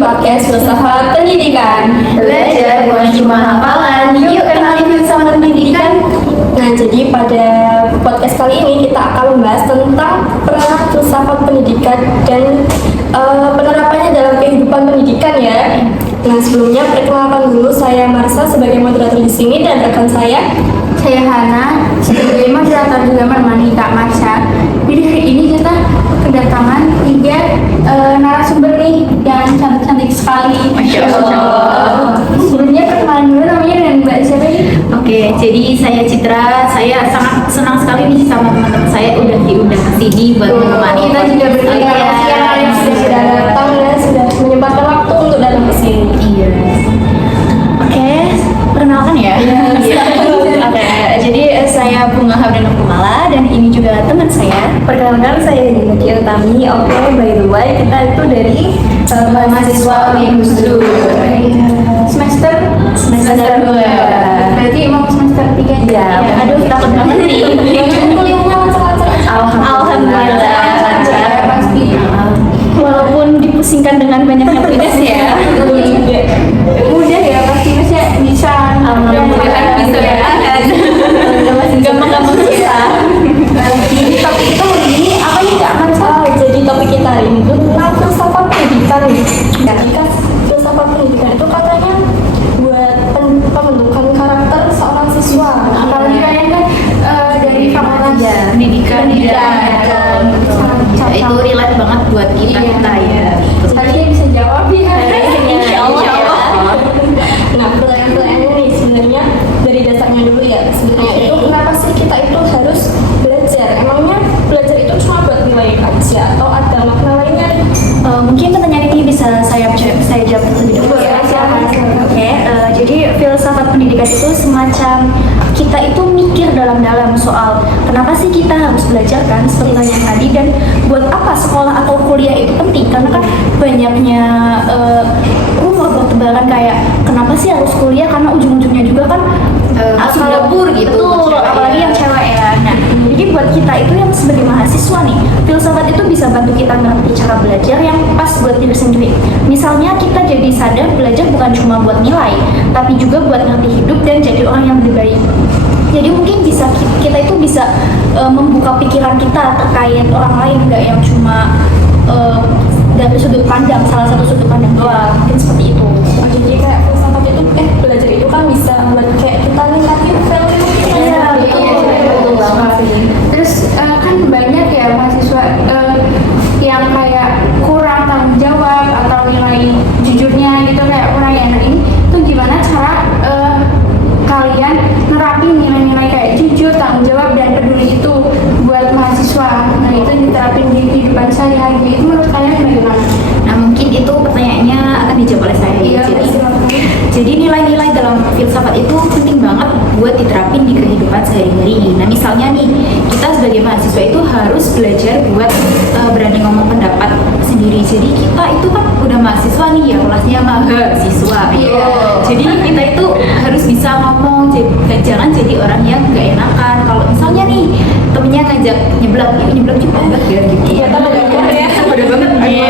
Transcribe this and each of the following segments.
podcast Filsafat Pendidikan. Belajar bukan cuma hafalan, yuk kenali filsafat pendidikan. Nah, jadi pada podcast kali ini kita akan membahas tentang peran filsafat pendidikan dan penerapannya dalam kehidupan pendidikan ya. Nah, sebelumnya perkenalkan dulu, saya Marsha sebagai moderator di sini dan rekan saya Hana sebagai moderator juga menemani Kak Marsha. Jadi hari ini kita kedatangan 3 narasumber nih yang cantik-cantik sekali. Masya Allah. Sebelumnya perkenalan dulu namanya dengan Mbak siapa nih? Oke, jadi saya Citra. Saya sangat senang sekali nih sama teman-teman saya udah diundang ke sini buat menemani. Kita juga berterima kasih yang kalian sudah datang ya, sudah menyempatkan waktu untuk datang ke sini. Iya. Oke, perkenalkan ya. Oke, jadi saya Bunga Habdana Kumala dan ini juga teman saya. Perkenalkan, saya Diniki Utami. Oke, by the way, kita itu dari mahasiswa Industri. Semester 2. Berarti mau semester 3 Iya. Aduh, takut banget nih. Kuliahnya lancar-lancar. Alhamdulillah. lancar pasti. Walaupun dipusingkan dengan banyaknya tugas ya. Mudah ya pasti masih bisa. Alhamdulillah bisa ya. Gampang-gampang bisa. Jadi topik kita hari ini apa nih Kak Marsha? Jadi topik kita hari ini itu tentang filsafat pendidikan. Jadi kan filsafat pendidikan itu katanya buat pembentukan karakter seorang siswa. Apalagi kalian kan dari fakultas Pendidikan Pendidikan. ya, itu relate banget buat kita ya. Kalian bisa jawab ya. Insya Allah. Nah, pertanyaan-pertanyaannya nih sebenarnya dari dasarnya dulu ya. Sebenarnya itu kenapa sih kita itu harus belajar? Emangnya belajar itu cuma buat nilai aja atau ada makna lainnya? Mungkin pertanyaan ini bisa saya jawab terlebih dahulu ya. Oke, jadi filsafat pendidikan itu semacam kita itu mikir dalam-dalam soal kenapa sih kita harus belajar kan seperti pertanyaan tadi, dan buat apa sekolah atau kuliah itu penting, karena kan banyaknya rumor bertebaran kayak kenapa sih harus kuliah, karena ujung-ujungnya juga kan Masuk dapur gitu. betul, Cewek apalagi ya. yang cewek ya. Nah, jadi buat kita itu yang sebagai mahasiswa nih, filsafat itu bisa bantu kita ngerti cara belajar yang pas buat diri sendiri. Misalnya kita jadi sadar belajar bukan cuma buat nilai, tapi juga buat ngerti hidup dan jadi orang yang lebih baik. Jadi mungkin kita itu bisa membuka pikiran kita terkait orang lain, nggak yang cuma dari sudut pandang, salah satu sudut pandang doang. Mungkin seperti itu. Oh, jadi kayak filsafat itu belajar itu kan bisa buat kayak kita ningkatin value kita. Iya, betul banget sih. Terus kan banyak ya mahasiswa yang kayak kurang tanggung jawab atau nilai jujurnya gitu, kayak kurang enak. Ini tuh gimana cara kalian nerapin nilai-nilai kayak jujur, tanggung jawab, dan peduli itu buat mahasiswa? Nah, itu diterapin di kehidupan sehari-hari. Itu menurut kalian bagaimana? Nah, mungkin itu pertanyaannya akan dijawab oleh saya. Iya, silakan. Jadi nilai-nilai dalam filsafat itu penting banget buat diterapin di kehidupan sehari-hari. Nah, misalnya nih, kita sebagai mahasiswa itu harus belajar buat berani ngomong pendapat sendiri. Jadi kita itu kan udah mahasiswa nih ya, kelasnya mahasiswa. Iya. Jadi kita itu harus bisa ngomong, jangan jadi orang yang gak enakan. Kalau misalnya nih temennya ngajak nyeblak juga enggak ya gitu. Iya, tapi bener ya. Udah banget. Iya.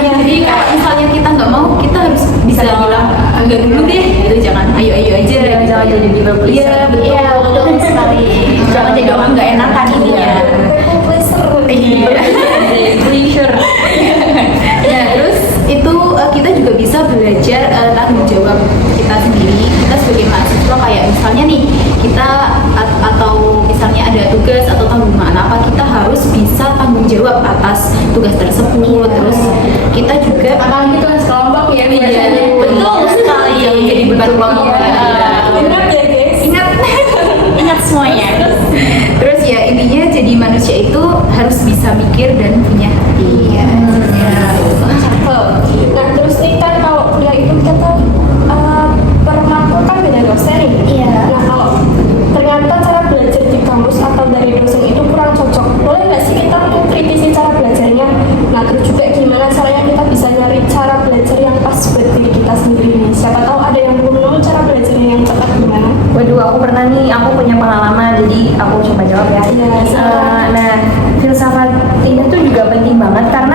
Jadi kalau misalnya kita nggak mau, kita harus bisa bilang enggak dulu deh, gitu. Jangan ayo aja. Jangan jadi people pleaser. Iya, betul sekali. Jangan jadi orang nggak enakan intinya. People pleaser. Iya. Pleasure. Ya, terus itu kita juga bisa belajar tanggung jawab kita sendiri. Kita sebagai mahasiswa kayak misalnya nih kita atau misalnya ada tugas atau tanggungan apa, kita harus bisa tanggung jawab atas tugas tersebut. Terus kita juga Apalagi tugas kelompok ya biasanya. betul sekali yang jadi beban kelompok. Ingat ya guys. Ingat semuanya. Terus ya intinya jadi manusia itu harus bisa mikir dan punya hati. Nah, terus nih kan kalau kuliah itu kita per matkul kan beda dosen nih. Iya. Nah, kalau ternyata cara belajar di kampus atau dari dosen itu kurang cocok, boleh nggak sih kita untuk kritisi cara belajarnya? Nah, terus juga gimana caranya kita bisa nyari cara belajar yang pas buat diri kita sendiri nih? Siapa tahu ada yang belum tahu cara belajarnya yang tepat gimana? Waduh, aku pernah nih, aku punya pengalaman, jadi aku coba jawab ya. Iya, silakan. Nah, filsafat ini tuh juga penting banget karena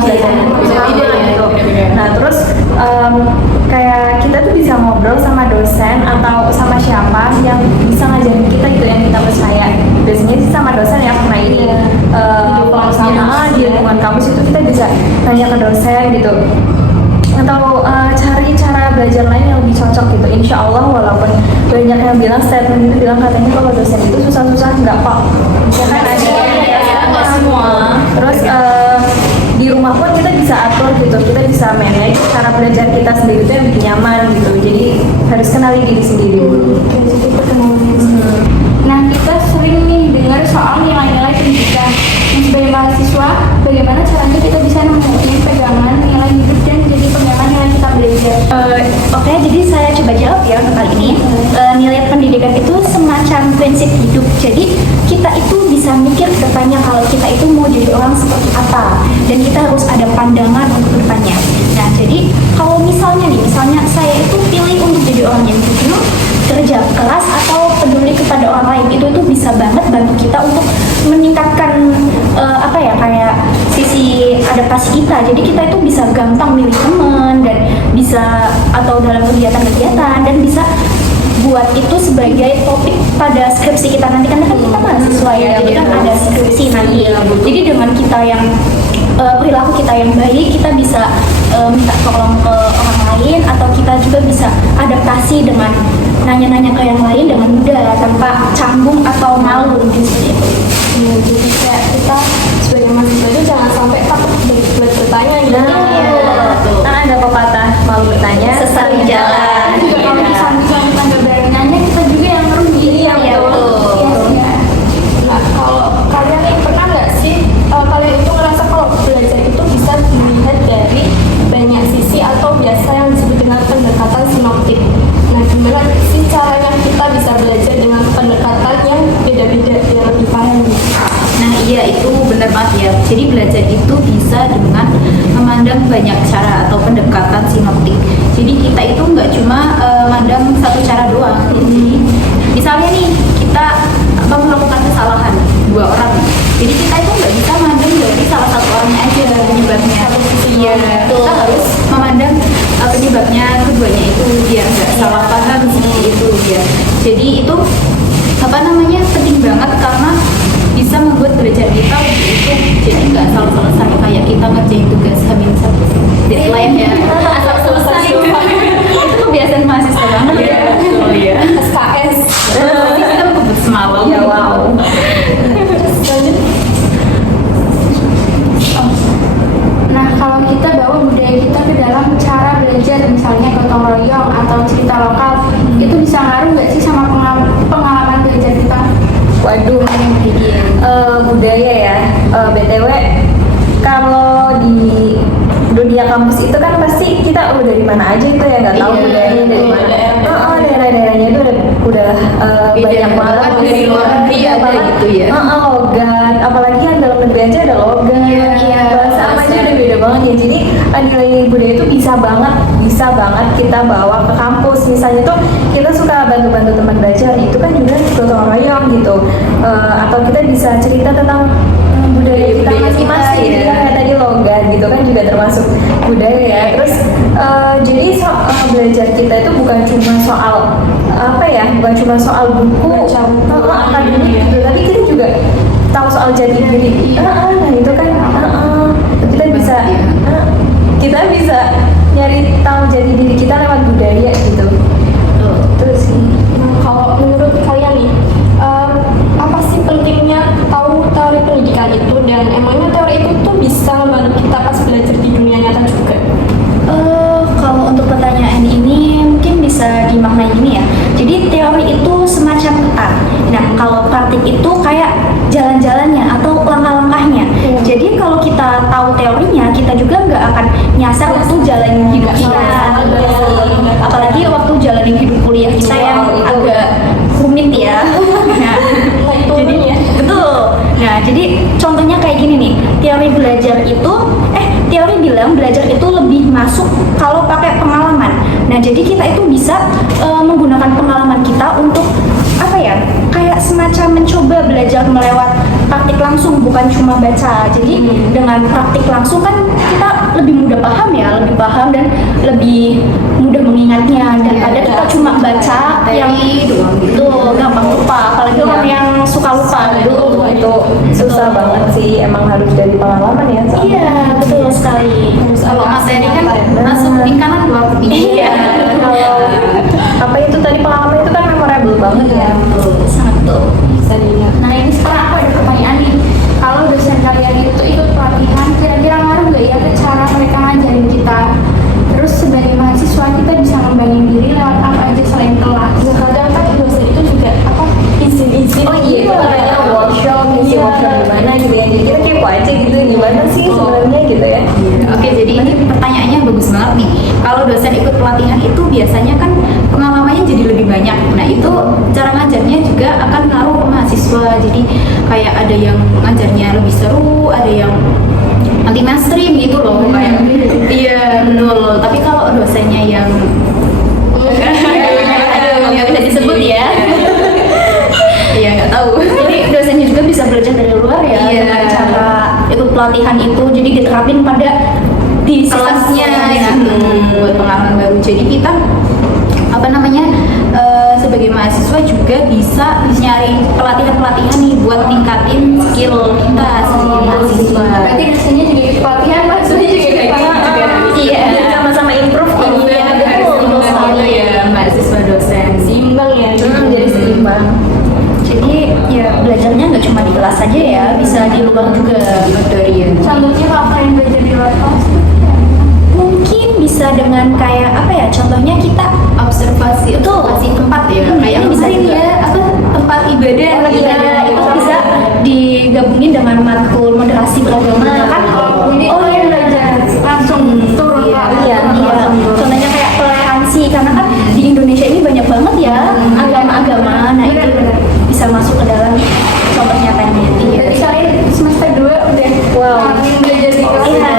belajar sama gitu. Nah terus kayak kita tuh bisa ngobrol sama dosen atau sama siapa yang bisa ngajarin kita gitu, yang kita percaya. Biasanya sih sama dosen ya, karena ini sama di lingkungan kampus itu kita bisa tanya ke dosen gitu, atau cari cara belajar lain yang lebih cocok gitu. Insya Allah walaupun banyak yang bilang statement itu bilang katanya kalau dosen itu susah-susah, enggak kok. Ya kan ada semua. Terus di rumah pun kita bisa atur gitu, kita bisa manage cara belajar kita sendiri itu yang lebih nyaman gitu. Jadi harus kenali diri sendiri dulu. Nah, kita sering nih dengar soal nilai-nilai pendidikan. Sebagai mahasiswa, bagaimana caranya kita bisa nemuin pegangan nilai hidup dan jadi pegangan nilai kita belajar? Oke, jadi saya coba jawab ya untuk kali ini. Nilai pendidikan itu semacam prinsip hidup. Jadi kita itu bisa mikir ke depannya kalau kita itu mau jadi orang seperti apa, dan kita harus ada pandangan untuk depannya. Nah, jadi kalau misalnya saya itu pilih untuk jadi orang yang jujur, kerja keras atau peduli kepada orang lain, itu bisa banget bantu kita untuk meningkatkan kayak sisi adaptasi kita. Jadi kita itu bisa gampang milih teman dan bisa atau dalam kegiatan-kegiatan dan bisa buat itu sebagai topik pada skripsi kita nanti, karena kan kita mahasiswa ya, jadi kan ada skripsi nanti. Jadi dengan kita yang perilaku kita yang baik, kita bisa minta tolong ke orang lain, atau kita juga bisa adaptasi dengan nanya-nanya ke yang lain dengan mudah tanpa canggung atau malu gitu. Jadi kayak kita sebagai mahasiswa itu jangan sampai takut buat bertanya gitu. Nah, ada pepatah malu bertanya Sesali jalan. Juga kalau misalnya kita nggak berani nanya, kita juga yang merugi. Iya, betul. Nah, kalau kalian nih pernah nggak sih kalian itu ngerasa kalau belajar itu bisa dilihat dari banyak sisi atau biasa yang disebut dengan pendekatan sinoptik. Nah, gimana sih caranya kita bisa belajar dengan pendekatan yang beda-beda yang lebih paham? Nah iya, itu benar banget ya. Jadi belajar itu bisa dengan memandang banyak cara atau pendekatan sinoptik. Jadi kita itu nggak cuma memandang satu cara doang. Jadi misalnya nih kita melakukan kesalahan dua orang, jadi kita itu nggak bisa memandang dari salah satu orangnya aja penyebabnya. Iya, kita harus memandang penyebabnya keduanya itu biar nggak salah paham seperti itu ya. Jadi itu penting banget karena bisa membuat belajar kita itu jadi nggak asal selesai kayak kita ngerjain tugas H-1 deadline ya asal selesai. Itu kebiasaan mahasiswa banget ya. Oh iya, SKS. nanti kita kebut semalam ya. Wow. Nah, kalau kita bawa budaya kita ke dalam cara belajar, misalnya gotong royong atau cerita lokal, itu bisa ngaruh nggak sih sama pengalaman belajar kita? Waduh, budaya ya. BTW, kalau di dunia kampus itu kan pasti kita dari mana aja itu ya, nggak tahu budayanya dari mana. Daerah-daerahnya itu udah banyak banget dari luar negeri ada gitu ya. Logat, apalagi yang dalam negeri aja ada logat. Bahasa apa aja udah beda banget ya. Jadi nilai budaya itu bisa banget kita bawa ke kampus. Misalnya tuh kita suka bantu-bantu teman belajar, itu kan juga gotong royong gitu. Atau kita bisa cerita tentang budaya kita masing-masing, ya. Kayak tadi logat gitu kan juga termasuk budaya ya. Terus jadi belajar kita itu bukan cuma soal bukan cuma soal buku akademik gitu, tapi kita juga tahu soal jati diri. Nah itu kan kita bisa nyari tahu jati diri kita lewat budaya gitu. Terus sih. Kalau menurut kalian nih, apa sih pentingnya tahu teori pendidikan itu, dan emangnya teori itu tuh bisa membantu kita pas belajar di dunia nyata juga? Kalau untuk pertanyaan ini mungkin bisa dimaknai gini ya. Jadi teori itu semacam peta. Nah, kalau praktik itu kayak jalan-jalannya atau langkah-langkahnya. Jadi kalau kita tahu teorinya, kita juga nggak akan nyasar waktu jalanin hidup kita. Apalagi waktu jalanin hidup kuliah kita yang agak rumit ya. Nah, jadi betul. Nah, jadi contohnya kayak gini nih. Teori belajar itu, teori bilang belajar itu lebih masuk kalau pakai pengalaman. Nah, jadi kita itu bisa menggunakan pengalaman kita untuk kayak semacam mencoba belajar melewat praktik langsung, bukan cuma baca. Jadi dengan praktik langsung kan kita lebih mudah paham ya, lebih paham dan lebih mudah mengingatnya daripada kita cuma baca yang itu gampang lupa, apalagi orang yang suka lupa dulu Itu susah banget sih, emang harus dari pengalaman ya. Iya, betul sekali. Kalau materi kan masuk kuping kanan keluar kuping kiri. Iya. Kalau apa itu tadi pengalaman itu kan memorable banget ya. Sangat betul. Bisa diingat. Nah ini sekarang aku ada pertanyaan nih. Kalau dosen kalian itu ikut pelatihan, kira-kira ngaruh nggak ya ke cara mereka ngajarin kita? Terus sebagai mahasiswa kita bisa ngembangin diri lewat apa aja selain kelas? Nah, kadang kan dosen itu juga apa izin-izin. Oh iya, itu kayak workshop, ngisi workshop gimana gitu ya. Jadi kita kepo aja gitu, gimana sih sebenarnya gitu ya. Oke, jadi ini pertanyaannya bagus banget nih. Kalau dosen ikut pelatihan itu biasanya kan pengalamannya jadi lebih banyak. Nah, itu cara ngajarnya juga akan ngaruh ke mahasiswa. Jadi kayak ada yang ngajarnya lebih seru, ada yang anti mainstream gitu loh kayak. Iya, betul. Tapi kalau dosennya yang aduh, nggak bisa disebut ya. Iya, nggak tahu. Jadi dosennya juga bisa belajar dari luar ya, Iya. dengan cara ikut pelatihan itu, jadi diterapin pada di Kelasnya ya. buat pengalaman baru. Jadi kita apa namanya sebagai mahasiswa juga bisa nyari pelatihan-pelatihan nih buat tingkatin skill kita sebagai mahasiswa. Berarti dosennya juga ikut pelatihan, mahasiswanya juga ikut pelatihan. Iya, Jadi sama-sama improve kan. iya betul sekali ya mahasiswa dosen. Seimbang ya. Jadi seimbang. Jadi ya belajarnya nggak cuma di kelas saja ya, bisa di luar juga. Betul ya. Contohnya kalau kalian belajar di luar kelas, Mungkin bisa dengan kayak apa ya? Contohnya kita Observasi tempat ya. Kayak bisa kemarin juga. ya apa tempat ibadah ibadah itu bisa digabungin dengan matkul moderasi beragama kan? jadi kalian belajar langsung turun ke Iya, contohnya kayak toleransi karena kan di Indonesia ini banyak banget ya agama-agama. Nah itu bisa masuk ke dalam contoh nyatanya. Jadi kalian semester 2 udah langsung belajar di kelas. Iya,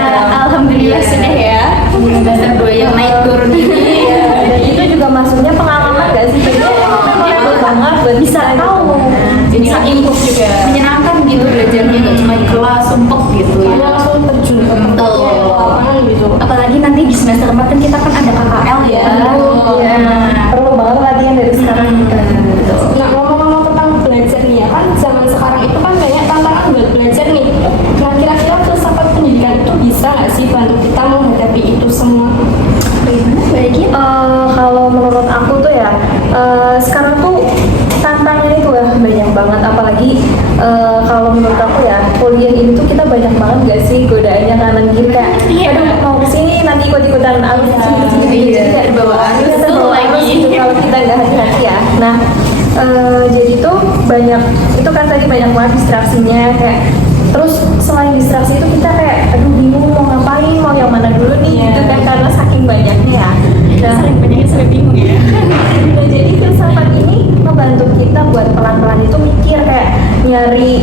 alhamdulillah sudah ya. semester 2 yang naik turun ini. Dan itu juga masuknya pengalaman gak sih? Jadi emang memorable banget buat Bisa kita gitu. tahu. Jadi improve juga menyenangkan gitu belajarnya nggak cuma di kelas sumpek gitu ya. Ada langsung terjun ke tempatnya, ke lapangan gitu. Apalagi nanti di semester 4 kan kita kan ada KKL ya. Iya. Perlu banget latihan dari sekarang. Nah, ngomong-ngomong tentang belajar nih ya kan, zaman sekarang itu kan banyak tantangan buat belajar nih. Nah, kira-kira filsafat pendidikan itu bisa nggak sih bantu kita menghadapi itu semua? Kalau menurut aku tuh ya, sekarang tuh tantangannya itu ya banyak banget. Apalagi kalau menurut aku ya, kuliah ini tuh kita banyak banget gak sih godaannya kanan kiri kayak, aduh mau kesini nanti ikut-ikutan arus kesini Iya, jadi kayak terbawa arus kita tuh terbawa lagi. arus gitu kalau kita nggak hati-hati ya. Nah, jadi tuh banyak itu kan tadi banyak banget distraksinya kayak. Terus selain distraksi itu kita kayak aduh bingung mau ngapain, mau yang mana dulu nih gitu kan karena saking banyaknya ya. Nah, Sering bingung ya. nah, jadi filsafat ini membantu kita buat pelan-pelan itu mikir kayak nyari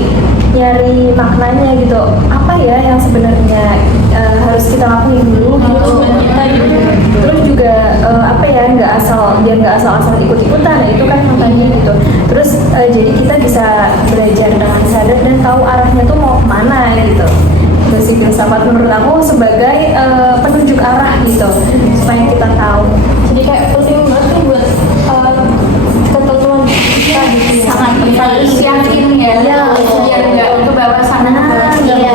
maknanya gitu. Apa ya yang sebenarnya harus kita lakuin dulu gitu. Terus juga apa ya nggak asal ikut-ikutan. Nah, itu kan makanya gitu. Terus jadi kita bisa belajar dengan sadar dan tahu arahnya tuh mau kemana gitu. Terus si filsafat menurut aku sebagai penunjuk arah gitu supaya kita tahu. Jadi kayak penting banget nih buat ketentuan kita gitu ya. Sangat Harus yakin ya, biar nggak kebawa sana. Iya.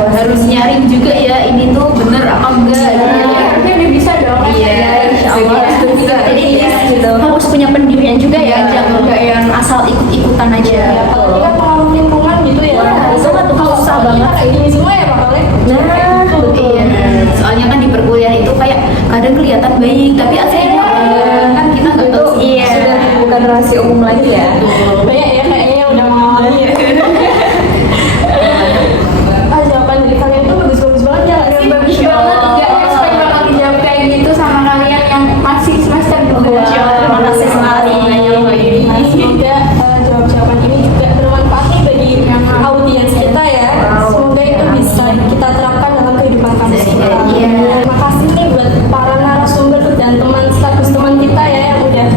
Harus nyaring juga ya ini tuh bener apa enggak. Harusnya udah bisa dong. Iya, Allah. Jadi gitu. harus punya pendirian juga ya, jangan nggak yang asal ikut-ikutan aja. Apalagi kan pengaruh lingkungan gitu ya. Iya, itu kan tuh Kalau susah kita banget. kayak gini semua ya bakalnya. Nah, betul. Iya, soalnya kan di perkuliahan itu kayak kadang kelihatan baik tapi aslinya kan kita nggak Itu tahu. sudah bukan rahasia umum lagi ya. Banyak ya kayaknya yang udah mengalami ya. Jawaban dari kalian tuh bagus-bagus banget ya. nggak sih? Bagus banget, nggak expect bakal dijawab kayak gitu sama kalian yang masih semester 2. Terima kasih sekali. Nah, semoga jawab-jawaban ini juga bermanfaat nih bagi audiens kita ya. Semoga itu bisa kita terapkan dalam kehidupan kampus kita. Iya. Terima kasih nih buat para narasumber dan teman sekaligus teman kita ya yang udah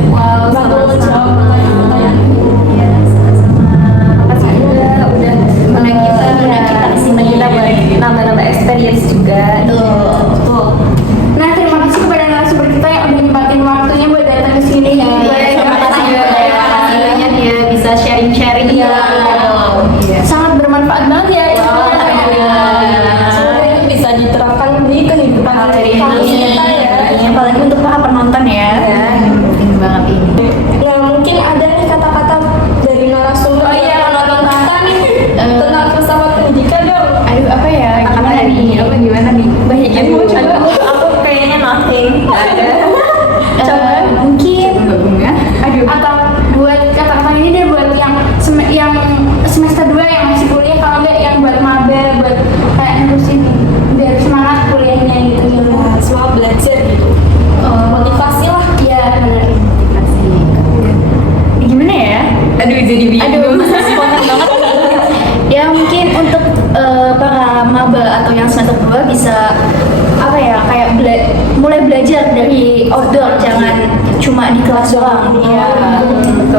bantu menjawab pertanyaan-pertanyaan. bisa sharing-sharing. Iya. Sangat bermanfaat banget ya. Semoga itu bisa diterapkan di kehidupan Hari-hari kita ya. apalagi untuk para penonton ya. Penting banget ini. Nah, mungkin ada nih kata-kata dari narasumber penonton kita nih tentang filsafat pendidikan dong. Aduh, apa ya? Gimana nih? Apa gimana nih? Banyak yang mau coba. Aku kayaknya nothing. Mungkin Bunga. Aduh. Atau buat kata-kata ini deh buat yang yang semester 2 yang masih kuliah, kalau enggak yang buat maba, buat kayak nerusin biar semangat kuliahnya gitu. Nah, semangat belajar gitu. Motivasi lah. Iya, benar. gimana ya? Aduh jadi bingung. Spontan banget. Ya mungkin untuk para maba atau yang semester 2 bisa apa ya kayak mulai belajar dari outdoor, jangan cuma di kelas doang. Ya,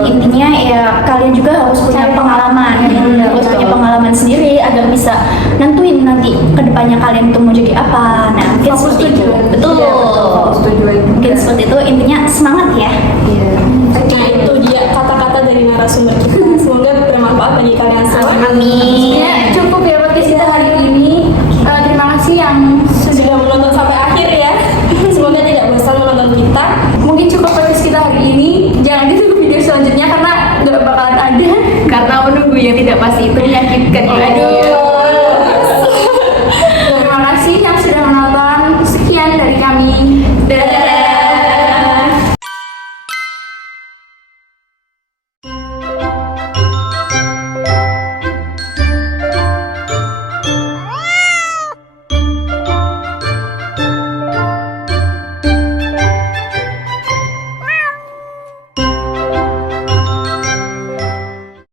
intinya ya kalian juga harus punya pengalaman, harus punya pengalaman sendiri agar bisa nentuin nanti kedepannya kalian itu mau jadi apa. Nah, mungkin seperti itu. Betul. Mungkin seperti itu, intinya semangat ya. Nah, itu dia kata-kata dari narasumber kita. Semoga bermanfaat bagi kalian semua. Amin. Ya, cukup ya podcast kita hari ini. Terima kasih yang Sudah menonton sampai akhir ya. Semoga tidak bosan menonton kita. mungkin cukup podcast kita hari ini. Jangan ditunggu video selanjutnya karena nggak bakalan ada. Karena menunggu yang tidak pasti itu menyakitkan. Aduh.